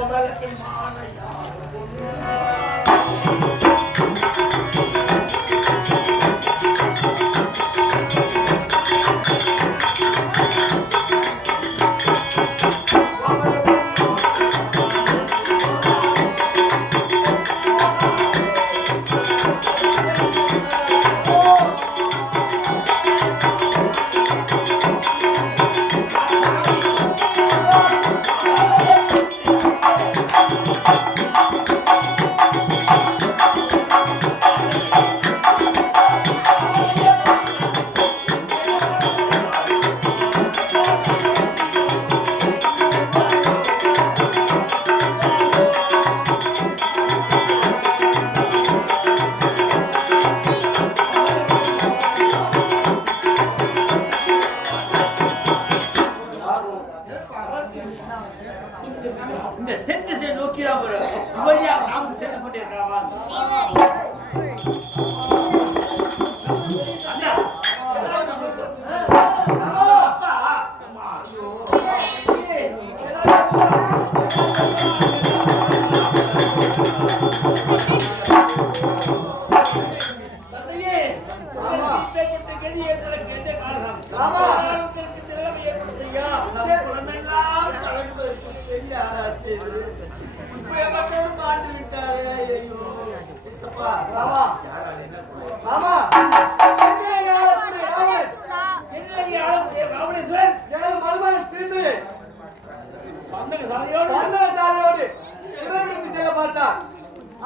முதலுக்கு மாலையா இந்த தென் திசை நோக்கிதான் வரும் வழியாக நாமும் சென்று கொண்டிருக்கிறோம்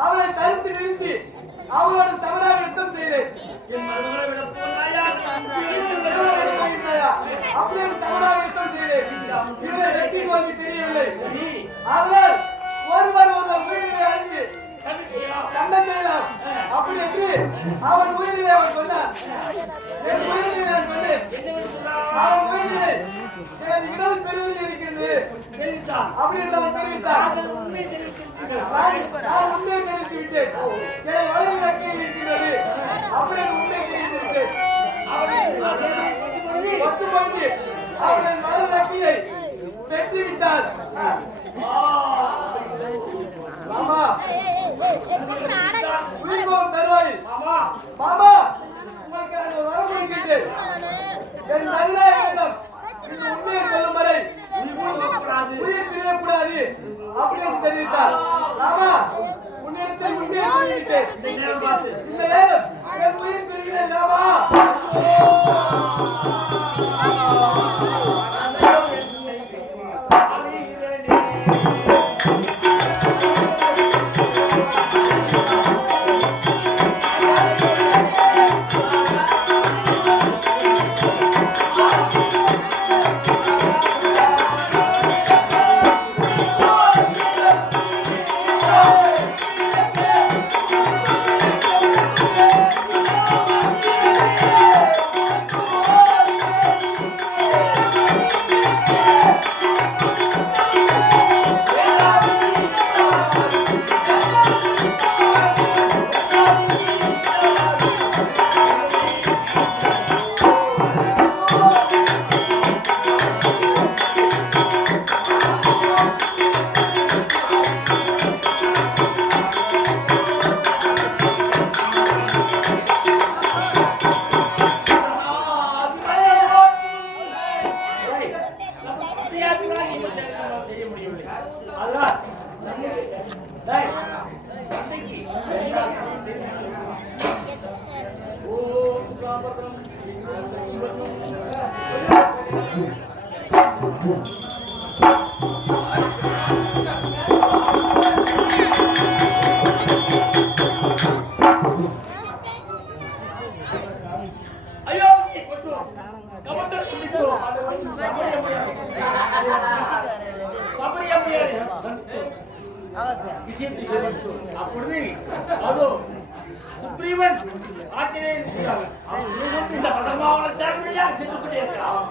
அவளை தடுத்து நிறுத்தி அவளோடு சமராக யுத்தம் செய்தேன். என் மருமகளை விட போனாயா அப்படியே சமராக யுத்தம் செய்தேன். இதில் வெற்றி தோல்வி தெரியவில்லை. அதனால் ஒருவர் உயிரினை அழிந்து சண்டை செய்யலாம் அப்படி என்று அவன் உயிரினை அவன் சொன்னார். என் உயிரினை நான் சொன்னேன். அவன் உயிரினை எனது இடது பெருவில் இருக்கிறது அப்படி என்று அவன் தெரிவித்தார். நான் உண்மையை தெரிவித்து விட்டேன். எனது வலது இறக்கையில் இருக்கிறது அப்படி என்று உண்மையை தெரிவித்து விட்டேன். ஒத்துப்படுத்தி அவனது வலது இறக்கையை வெட்டி விட்டார். மாமா உயிர்போம் தருவாயில் மாமா உங்களுக்கு நான் ஒரு வரமுறை கேட்டேன். என் நல்லாயிரம் இது உண்மையை சொல்லும் வரை உயிர் பிரியக்கூடாது அப்படி என்று தெரிவித்தார். மாமா உன்னிடத்தில் உண்மையை தெரிவித்தேன். இந்த நேரம் என் உயிர் பிரிகிறேன் மாமா. அப்பொழுது அதோ சுக்ரீவன் ஆத்திரே இந்த பதமாவன தேர்மையாக சென்று கொண்டே இருக்கிறான்.